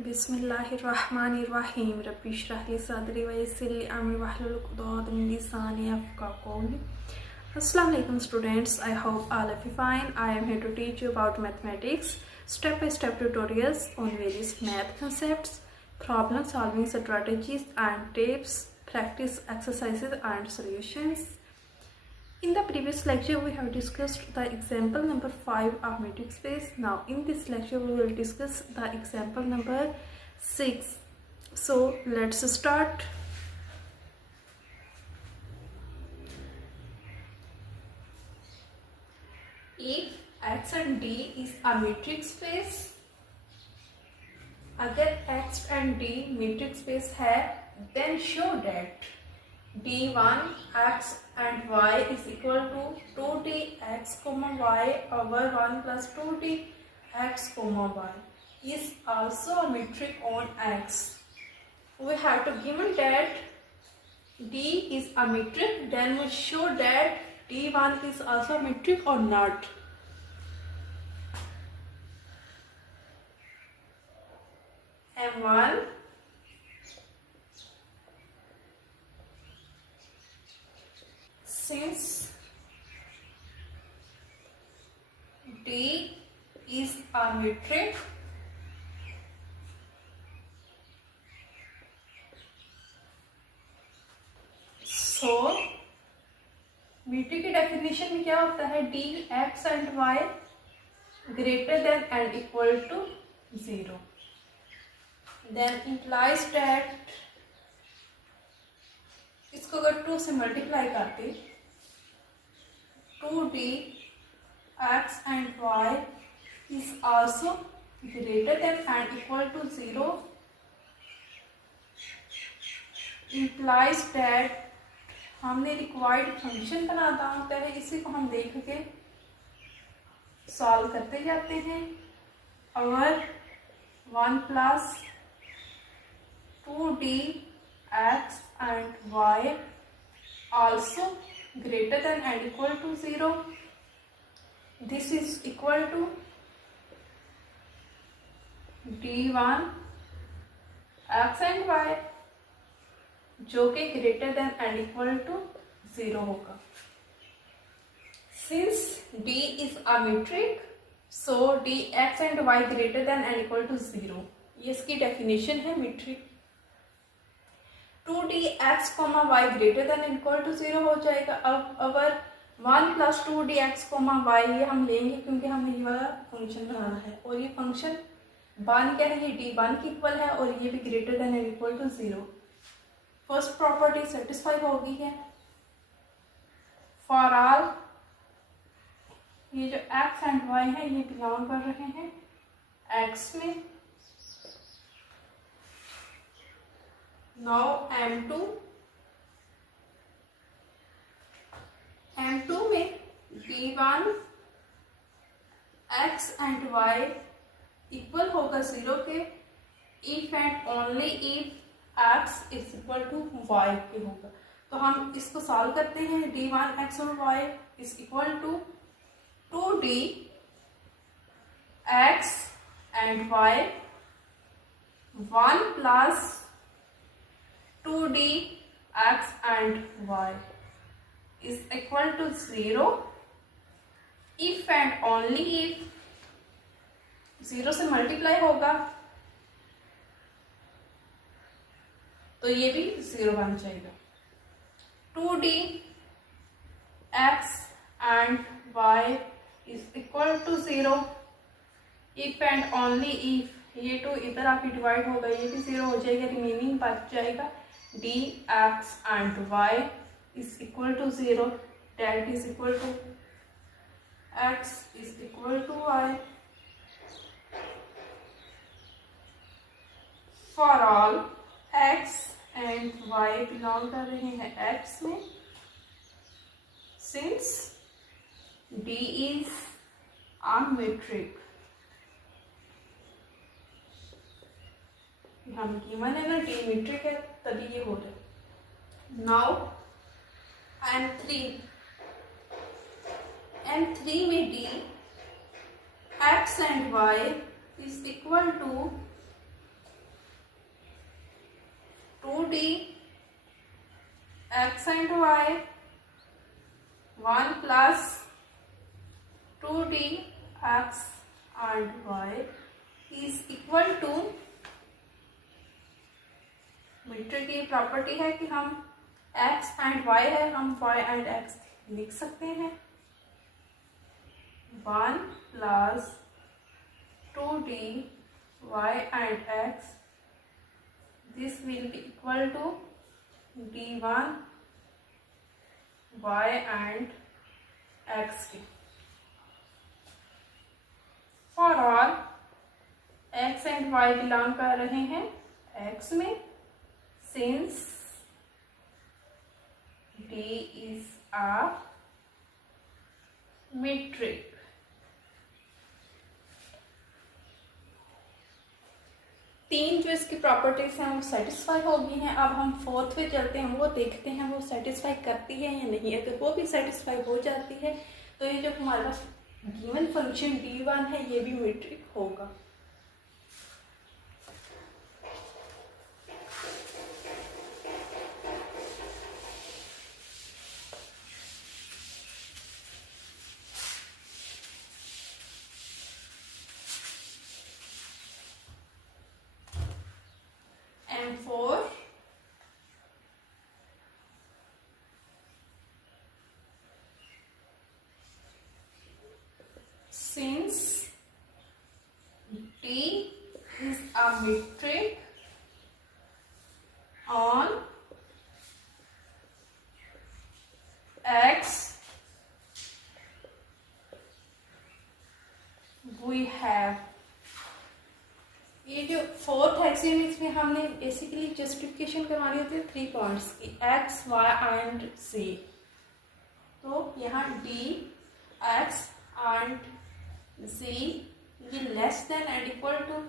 बिस्मिल्लाहिर्रहमानिर्रहीम रब्बि इश्रह ली सदरी वयस्सिर ली अमरी वहलुल उक़दतम मिन लिसानी यफ़क़हू क़ौली. Assalamu alaikum students, I hope all of you fine. I am here to teach you about mathematics, step-by-step tutorials on various math concepts, problem solving strategies and tips, practice exercises and solutions. In the previous lecture, we have discussed the example number 5 of metric space. Now, in this lecture, we will discuss the example number 6. So, let's start. If X and D is a metric space, अगर X and D metric space है, then show that D1 X and Y is equal to 2D X comma Y over 1 plus 2D X comma Y is also a metric on X. We have to given that D is a metric, then we show that D1 is also a metric or not. M1 since D is a metric, so metric की definition में क्या होता है? D X and Y greater than and equal to 0. Then implies that इसको अगर 2 से multiply करते 2D X and Y is also greater than and equal to 0 implies that हमने रिक्वायर्ड फंक्शन बनाना होता है. इसी को हम देख के सॉल्व करते जाते हैं. और 1 plus 2D X and Y also greater than and equal to 0. This is equal to D1 X and Y जो कि greater than and equal to 0 होगा. Since D is a metric, so D X and Y greater than and equal to 0. ये इसकी definition है metric. 2D X, Y greater than and equal to 0 हो जाएगा. अब अगर 1 plus 2D X, Y ये हम लेंगे क्योंकि हमें ये वाला फंक्शन बनाना है और ये फंक्शन 1 क्या है? ये D1 की इक्वल है और ये भी greater than and equal to 0. First property satisfy हो गई है. फॉर ऑल ये जो X एंड Y है ये बिलोंग कर रहे हैं X में. नाउ M2 में D1 X and Y equal होगा 0 के if and only if X is equal to Y के होगा. तो हम इसको सॉल्व करते हैं. D1 X और Y is equal to 2D X and Y 1 plus 2D X and Y is equal to 0 if and only if 0 से multiply होगा तो ये भी 0 बन जाएगा. 2D X and Y is equal to 0 if and only if ये 2 इधर आके डिवाइड होगा ये भी 0 हो जाएगा. रिमेनिंग बच जाएगा D X and Y is equal to 0. That is equal to X is equal to Y. For all X and Y belong कर रहे हैं X में. Since D is a metric, हम गिवन है ना D metric है तभी ये हो रहा है. Now M3 में D X and Y is equal to 2d x and y, 1 plus 2d x and y is equal to, metric की प्रॉपर्टी है कि हम x एंड y है, हम y एंड x लिख सकते हैं. 1 plus 2d y and x, this will be equal to d1 y and x t. For all x and y belong कर रहे हैं x में, since D is a metric. तीन जो इसकी प्रॉपर्टीज हैं वो सेटिस्फाई हो गई हैं. अब हम फोर्थ पे चलते हैं, वो देखते हैं वो सेटिस्फाई करती है या नहीं. अगर वो भी सेटिस्फाई हो जाती है तो ये जो हमारे पास गिवन फंक्शन d1 है ये भी मीट्रिक होगा. M4 since D is a metric on X, we have, ये जो फोर्थ एक्सियम इसमें हमने बेसिकली जस्टिफिकेशन करवानी होती है 3 पॉइंट्स की, x, y एंड z. तो यहाँ d, x एंड z ये less than and equal to,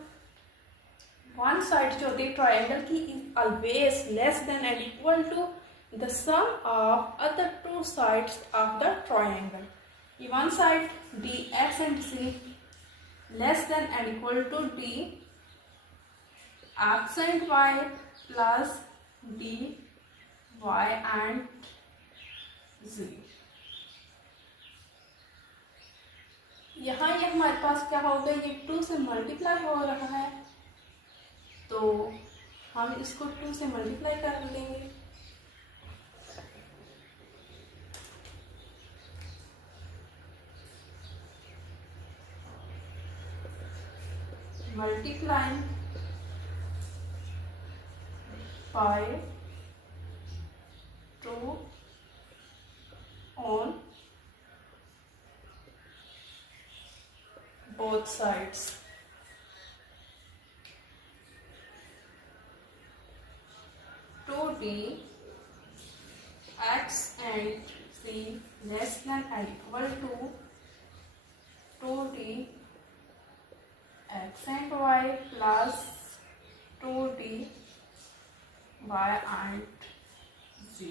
one side जो होती है ट्रायंगल की is always less than and equal to the sum of other two sides of the triangle. ये one side d, x and z less than and equal to d x and y plus d y and z. यहाँ ये हमारे पास क्या होगा, ये 2 से multiply हो रहा है तो हम इसको 2 से मल्टीप्लाई कर लेंगे. Multiplying by 2 on both sides. To d x and z less than or equal to 2d x and y plus 2d y and z.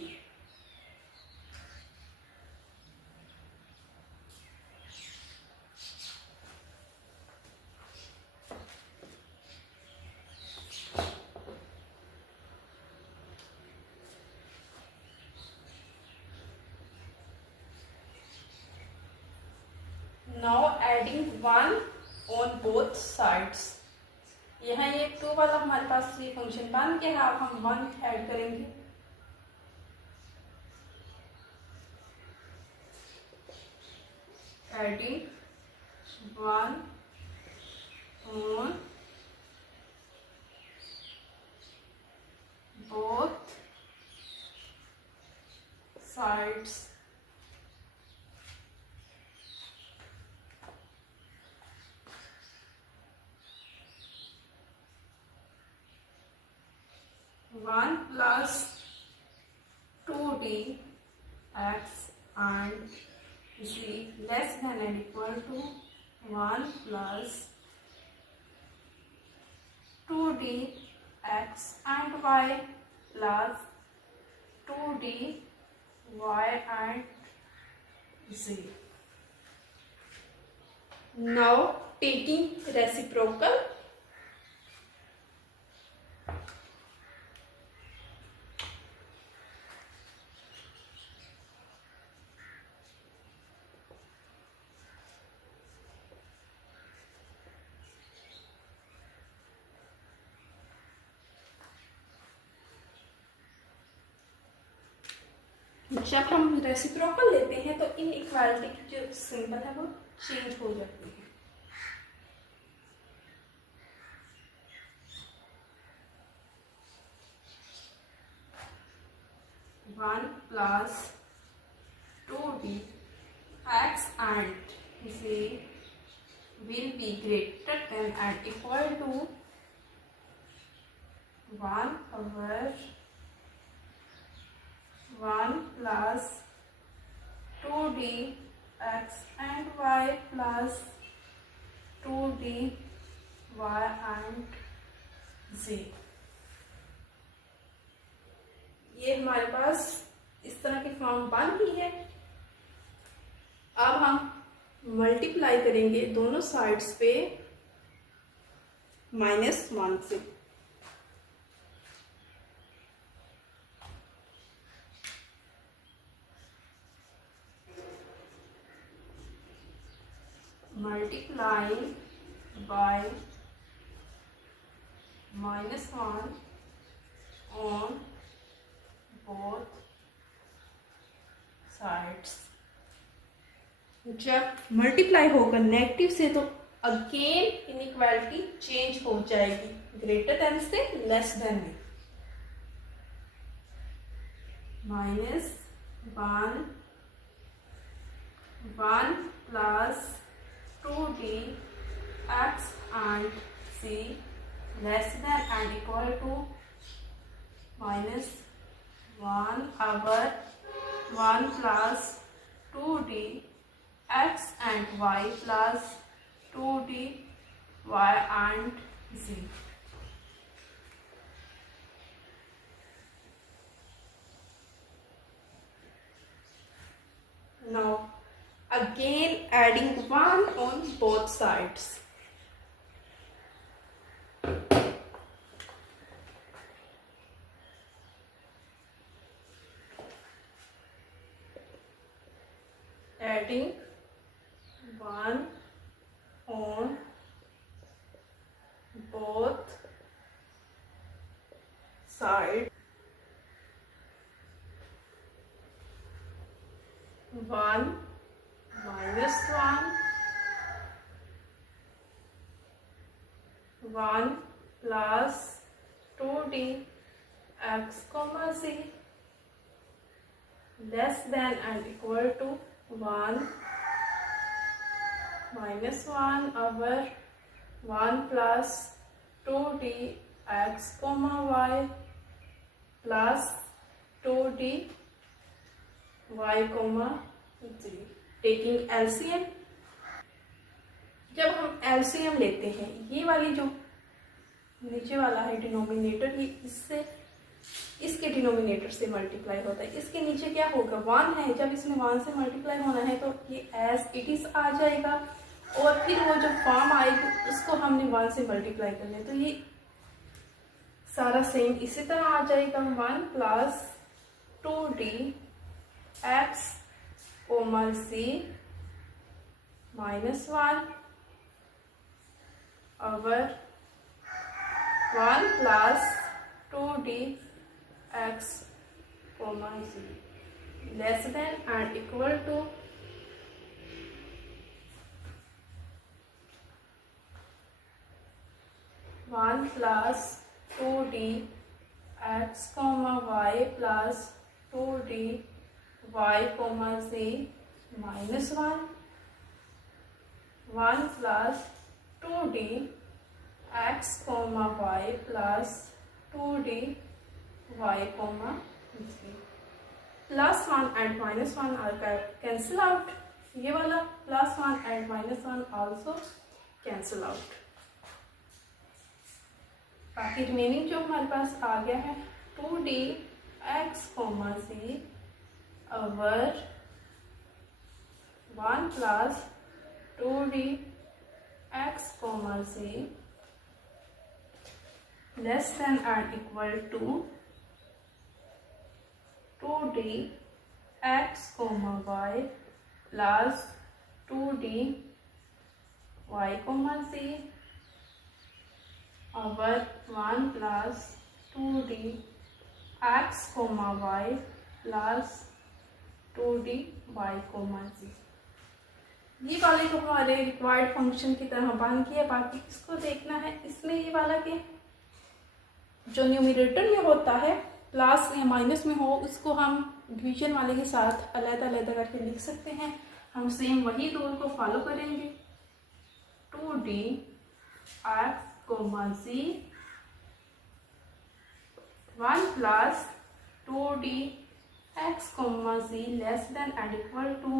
Now adding 1 on both sides. यहाँ ये 2 वाला हमारे पास ये फंक्शन बन गया है, अब हम 1 ऐड करेंगे. Adding 1 on both sides. One plus 2d x and z less than and equal to 1 plus 2d x and y plus 2d y and z. Now taking reciprocal, जब हम रेसिप्रोकल लेते हैं तो इनइक्वालिटी की जो symbol है वो change हो जाती है। One plus two D x and z will be greater than and equal to 1 over 1 plus 2d x and y plus 2d y and z। ये हमारे पास इस तरह की फॉर्म बन गई है। अब हम मल्टीप्लाई करेंगे दोनों साइड्स पे -1 से। Multiply by -1 on both sides. जब मल्टीप्लाई होगा नेगेटिव से तो अगेन इनइक्वालिटी चेंज हो जाएगी, ग्रेटर देन से लेस देन में। -1 1 plus 2d x and c less than and equal to -1 over 1 plus 2d x and y plus 2d y and z। Now again adding 1 on both sides। Adding 1 on both sides। 1 -1 1 plus 2d x, z less than and equal to 1 -1 over 1 plus 2d x, y plus 2d y, z। Taking LCM. जब हम LCM लेते हैं, ये वाली जो नीचे वाला है डिनोमिनेटर, ये इससे इसके डिनोमिनेटर से मल्टीप्लाई होता है। इसके नीचे क्या होगा, 1 है। जब इसमें 1 से मल्टीप्लाई होना है तो ये एज इट इज आ जाएगा, और फिर वो जो फॉर्म आएगी उसको हमने 1 से मल्टीप्लाई करना है, तो ये सारा सेम इसी तरह आ जाएगा। 1 plus 2d x, c -1 over 1 plus 2d x, z less than and equal to 1 plus 2d x, y plus 2d y, z -1 1 plus 2d x, y plus 2d y, z। +1 and -1 are cancel out। ये वाला +1 and -1 also cancel out। बाकी remaining जो हमारे पास आ गया है 2d x, z over 1 plus 2d x, z less than and equal to 2d x, y plus 2d y, z over 1 plus 2d x, y plus 2D y, z। ये वाले तो हमारे required function की तरह बन गया। बाकी इसको देखना है, इसमें ये वाला के जो न्यूमरेटर में होता है प्लस या माइनस में हो, उसको हम डिवीजन वाले के साथ अलग अलग करके लिख सकते हैं। हम सेम वही रूल को फॉलो करेंगे। 2D x, z 1 plus 2D x, z less than and equal to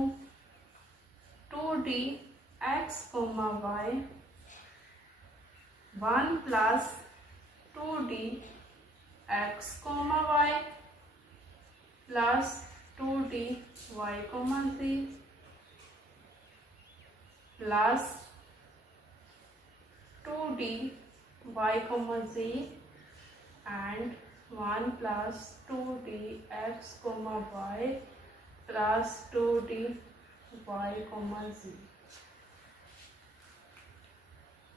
2D x, y 1 plus 2D x, y plus 2D y, z plus 2D y, z and 1 plus 2D x, y plus 2D y, z।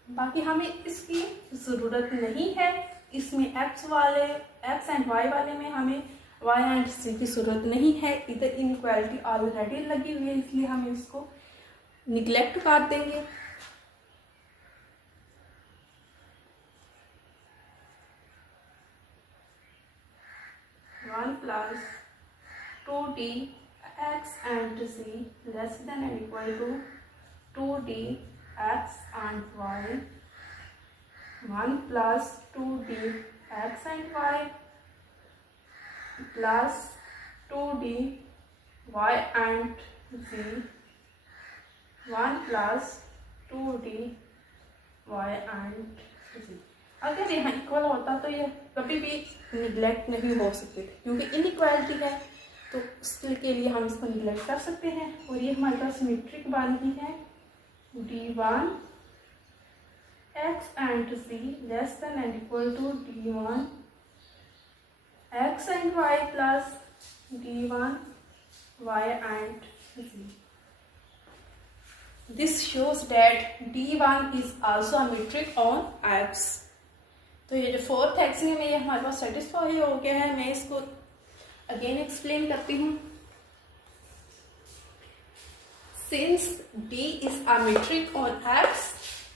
बाकी हमें इसकी ज़रूरत नहीं है। इसमें x and y वाले में हमें y एंड z की ज़रूरत नहीं है। इधर इनइक्वालिटी ऑलरेडी लगी हुई है, इसलिए हम इसको निगलेक्ट कर देंगे। One plus 2D x and z less than and equal to 2D x and y 1 plus 2D x and y plus 2D y and z 1 plus 2D y and z। अगर यहाँ equal होता तो ये कभी भी neglect नहीं हो सकते थे, क्योंकि इनइक्वालिटी है तो उसके लिए हम इसको निगलेक्ट कर सकते हैं। और ये हमारे पास सिमेट्रिक बन गई है। D1 x and z less than and equal to D1 x and y plus D1 y and z। This shows that D1 is also a metric on x। तो ये जो फोर्थ एक्सियम है ये हमारे पास satisfy हो गया है। मैं इसको अगेन एक्सप्लेन करती हूँ। Since D is a metric on x,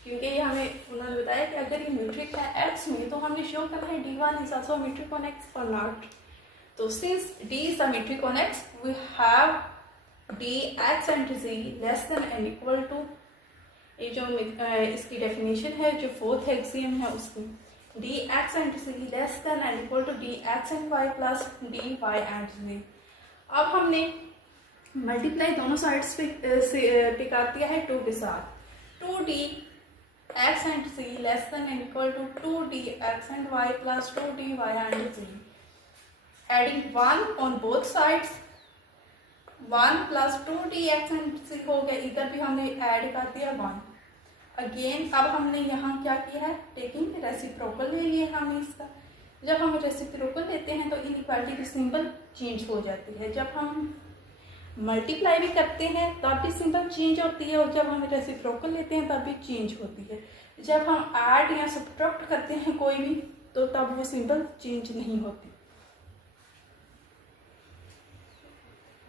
क्योंकि ये हमें उन्होंने बताया कि अगर ये मीट्रिक है x में तो हमने शो करना है D1 is also metric on x और नॉट। तो since D is a metric on x we have D x and z less than and equal to, ये जो इसकी डेफिनेशन है जो फोर्थ एक्सियम है उसकी, dx and z less than and equal to dx and y plus dy and z। अब हमने multiply दोनों साइड्स पे कर दिया है 2 के साथ। 2d x and z less than and equal to 2d x and y plus 2dy and z। Adding 1 on both sides, 1 plus 2d x and z हो गया, इधर भी हमने ऐड कर दिया 1। अगेन अब हमने यहाँ क्या किया है, टेकिंग रेसिप्रोकल ले लिया हमने इसका। जब हम रेसिप्रोकल लेते हैं तो इनइक्वालिटी की सिंबल चेंज हो जाती है। जब हम मल्टीप्लाई भी करते हैं तब भी सिंबल चेंज होती है, और जब हम रेसिप्रोकल लेते हैं तब भी चेंज होती है। जब हम ऐड या सब्ट्रैक्ट करते हैं कोई भी तो तब वो सिंबल चेंज नहीं होती।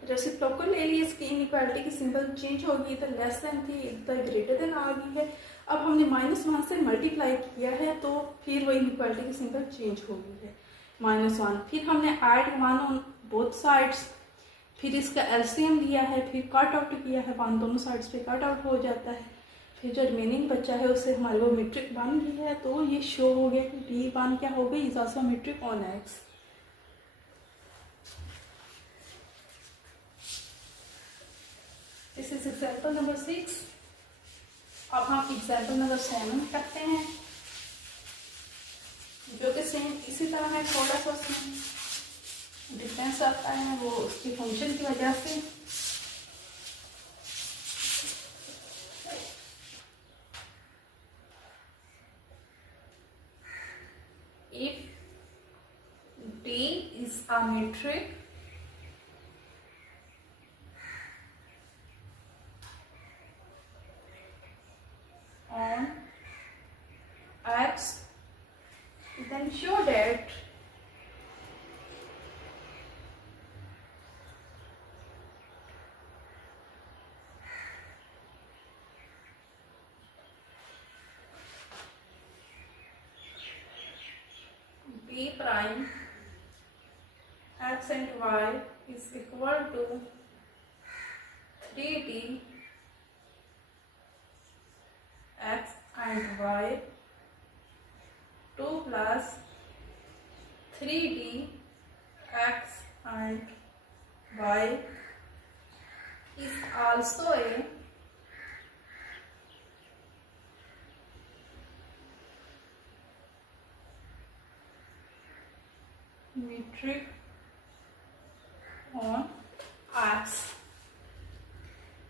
रेसिप्रोकल ले लिए, इसकी इनइक्वालिटी की सिंबल चेंज होगी, तो लेस देन थी इधर ग्रेटर देन आ गई है। अब हमने -1 से मल्टीप्लाई किया है तो फिर वो इनइक्वालिटी की सिंबल चेंज हो गई है -1। फिर हमने ऐड 1 ऑन बोथ साइड्स, फिर इसका एलसीएम लिया है, फिर कट आउट किया है 1 दोनों साइड्स पे कट आउट हो जाता है। फिर जो रिमेनिंग बचा है उससे हमारे वो मीट्रिक बन गई है। तो ये शो हो गया कि D1 क्या हो गई, is also metric on x। This is example number 6। अब हम एग्जाम्पल नंबर 7 करते हैं, जो कि सेम इसी तरह है। थोड़ा सा उसमें डिफरेंस आता है वो उसकी फंक्शन की वजह से। If D is a metric on X, then show that D prime x and y is equal to 3D x and y 2 plus 3D x and y is also a metric on x.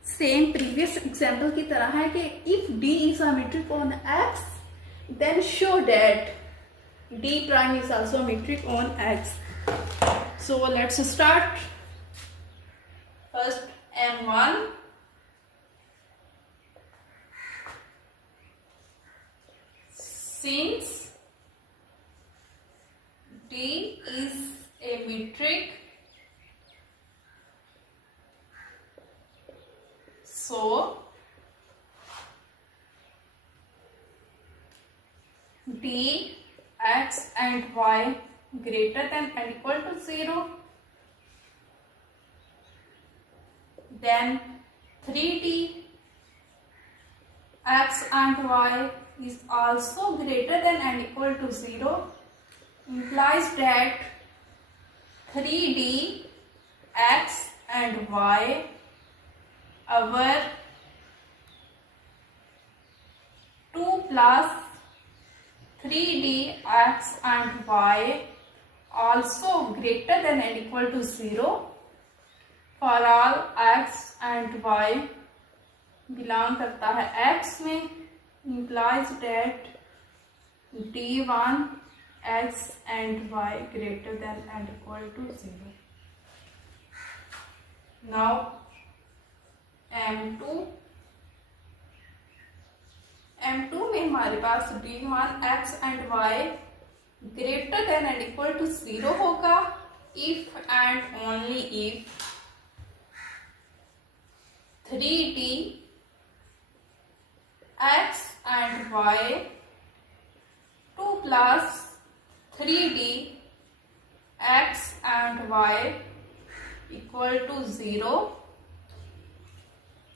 Same previous example की तरह है कि if D is a metric on x, then show that D prime is also a metric on x. So let's start. First M1. Since D is a metric, so D x and y greater than and equal to 0, then 3D x and y is also greater than and equal to 0, implies that 3D x and y, our 2 plus 3D x and y also greater than and equal to 0 for all x and y belong करता है x में, implies that D1 x and y greater than and equal to 0. Now M2 में हमारे पास D1 x and y greater than and equal to 0 होगा if and only if 3D x and y 2 plus 3D x and y equal to 0,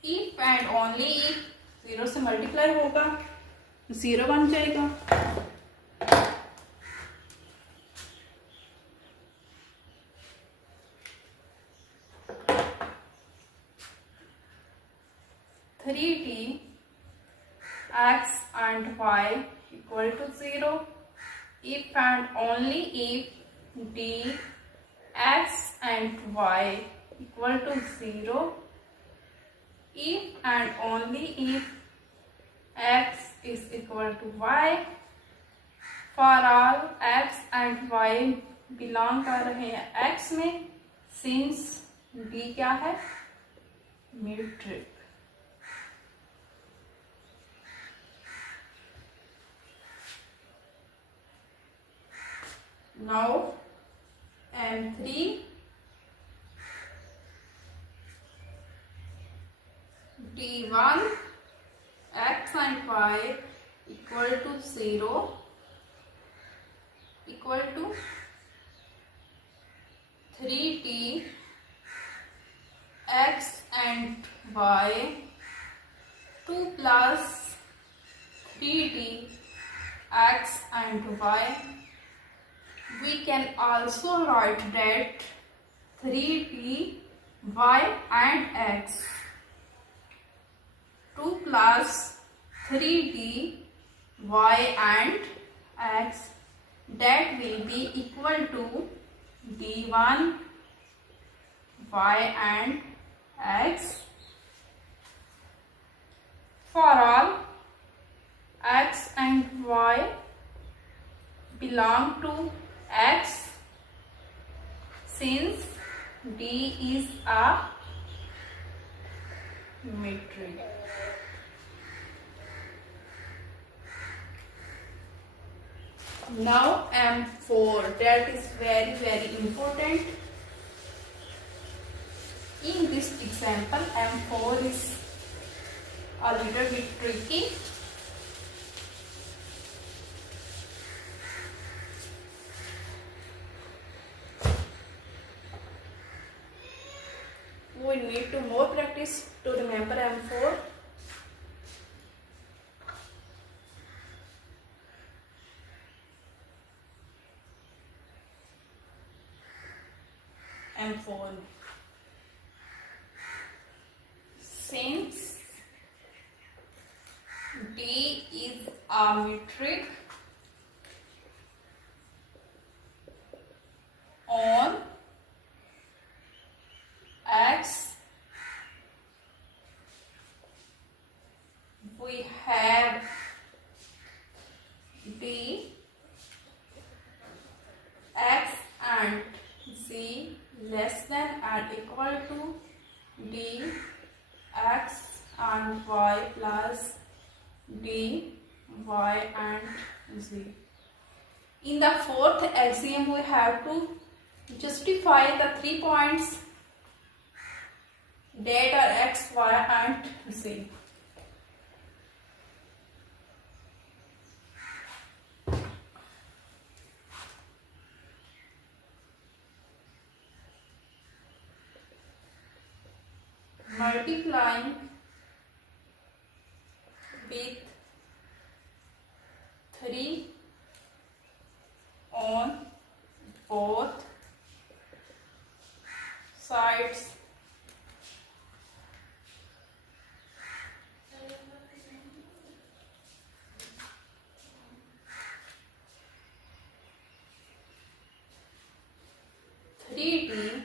if and only if 0 से multiply होगा 0 बन जाएगा. Three D x and y equal to 0 if and only if D x and y equal to 0, if and only if x is equal to y for all x and y belong कर रहे हैं x में, since D क्या है, metric. Now M3 D1 x and y equal to 0 equal to 3D x and y 2 plus 3D x and y. We can also write that 3D y and x 2 plus 3D y and x, that will be equal to D1 y and x for all x and y belong to x, since D is a metric. Now M4, that is very important. In this example, M4 is a little bit tricky. you need to more practice to remember M4. M4. Since D is a metric on X, we have D, X and Z less than and equal to D, X and Y plus D, Y and Z. In the fourth axiom, we have to justify the 3 points that are X, Y and Z. Multiplying with 3 on both sides three D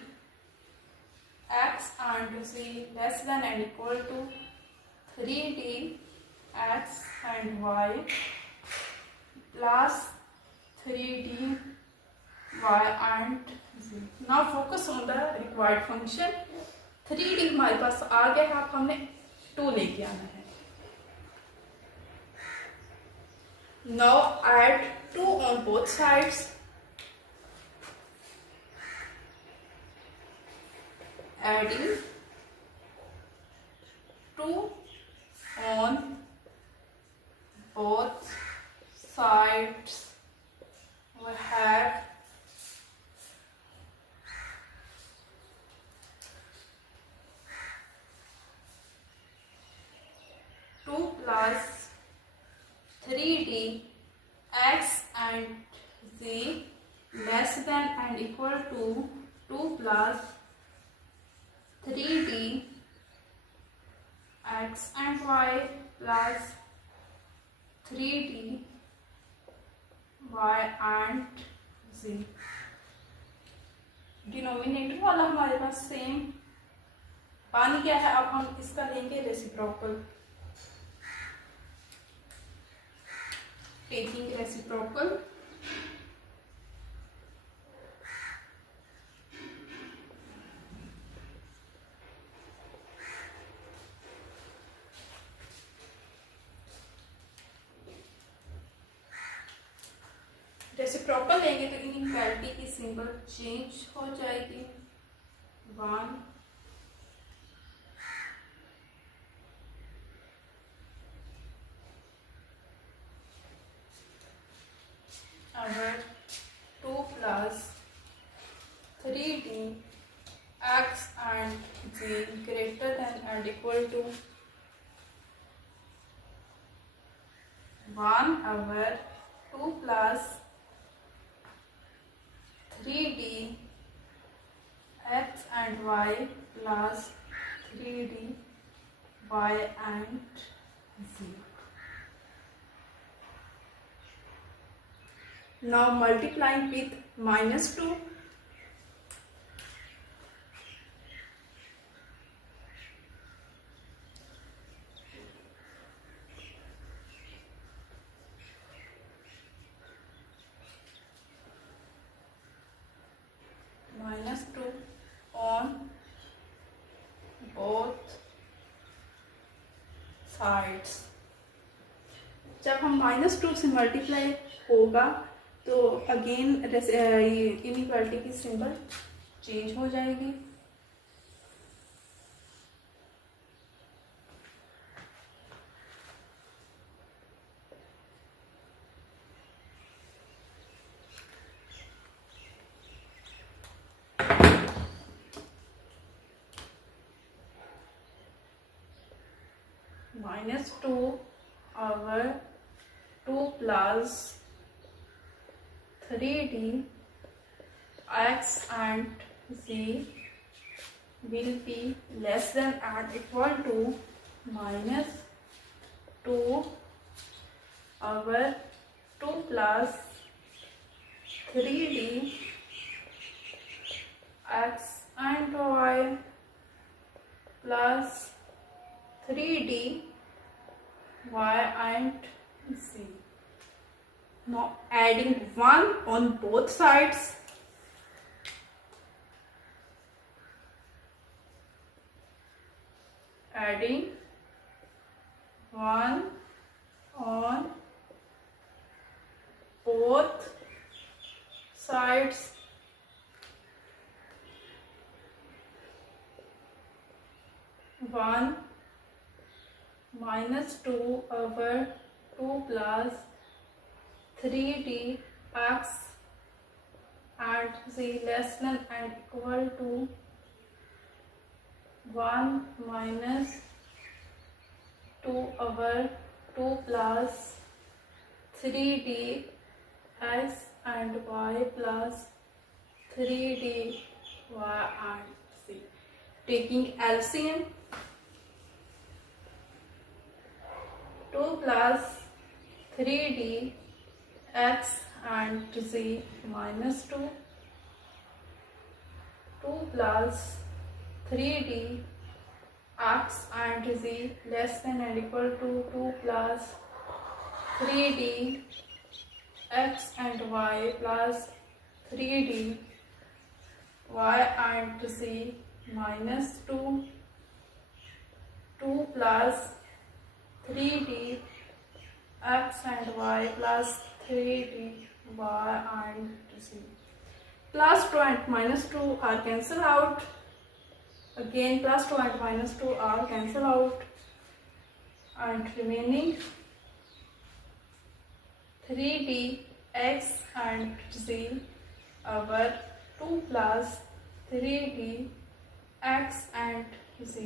X and Z less than and equal to 3D X and Y plus 3D Y and Z. Now focus on the required function. 3D हमारे पास आ गया है, अब हमने 2 लेके आना है. Now add 2 on both sides. Adding 2 on both sides, we have 2 plus 3D X and Z less than and equal to 2 plus 3D X and Y plus 3D Y and Z. Denominator वाला हमारे पास same पानी क्या है, अब हम इसका लेंगे reciprocal. Taking reciprocal, reciprocal लेंगे तो इनइक्वालिटी की सिंबल चेंज हो जाएगी. 1 अगर 2 plus 3D X and Z greater than and equal to 1 over 2 plus 3D X and Y plus 3D Y and Z. Now multiplying with -2, -2 on both sides. जब हम -2 से multiply होगा तो again inequality की symbol change हो जाएगी. -2 over 2 plus 3d x and z will be less than and equal to -2 over 2 plus 3d x and y plus 3d y and z. Now adding 1 on both sides, adding 1 on both sides, 1 -2 over 2 plus 3d x and z less than and equal to 1 -2 over 2 plus 3d x and y plus 3d y and z. Taking LCM, 2 plus 3d x and z -2, 2 plus 3d x and z less than and equal to 2 plus 3d x and y plus 3d y and z -2, 2 plus 3d x and y plus 3d y and z. Plus 2 and -2 are cancelled out. Again plus 2 and -2 are cancelled out, and remaining 3d x and z over 2 plus 3d x and z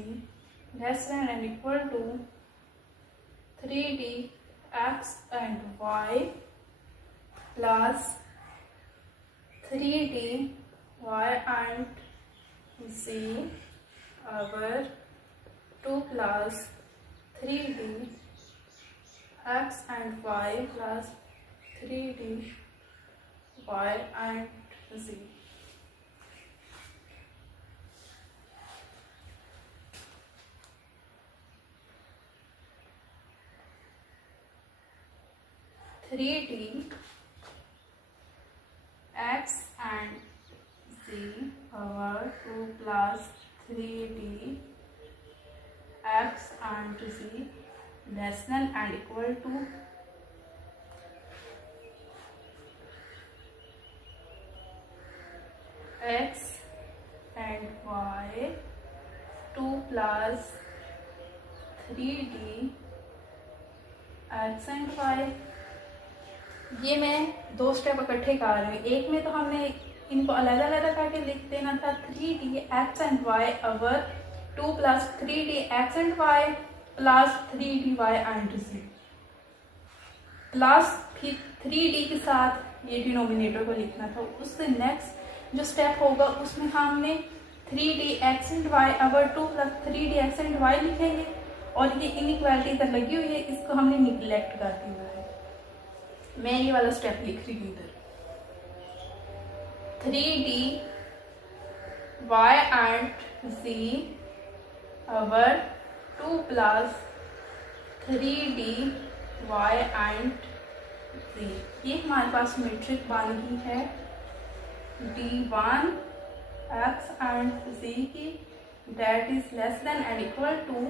less than and equal to 3d x and y plus 3d y and z over 2 plus 3d x and y plus 3d y and z. Three d x and z over 2 plus 3d x and z less than and equal to x and y 2 plus 3d x and y. ये मैं दो step इकट्ठे कर रही हूँ। एक में तो हमने इनको अलग अलग करके लिख देना था 3d x and y over 2 plus 3d x and y plus 3d y and z plus फिर 3d के साथ ये डिनोमिनेटर को लिखना था। उससे नेक्स्ट जो स्टेप होगा उसमें हमने 3d x and y over 2 plus 3d x and y लिखेंगे, और ये इनइक्वालिटी इधर लगी हुई है, इसको हमने निगलेक्ट कर दिया है। मैं ये वाला स्टेप लिख रही हूँ इधर 3d y and z over 2 plus 3d y and z। ये हमारे पास मैट्रिक बन गई है d1 x and z की, that is less than and equal to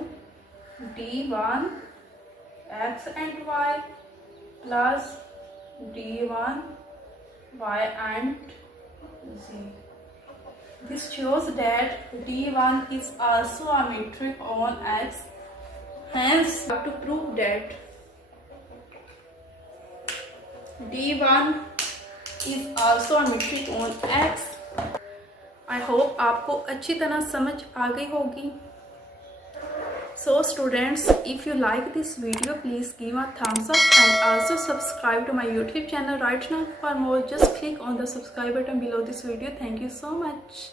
d1 x and y plus d1 y and z. This shows that d1 is also a matrix on X. Hence, we have to prove that d1 is also a matrix on X. I hope आपको अच्छी तरह समझ आ गई होगी। So students, if you like this video, please give a thumbs up and also subscribe to my YouTube channel right now. For more, just click on the subscribe button below this video. Thank you so much.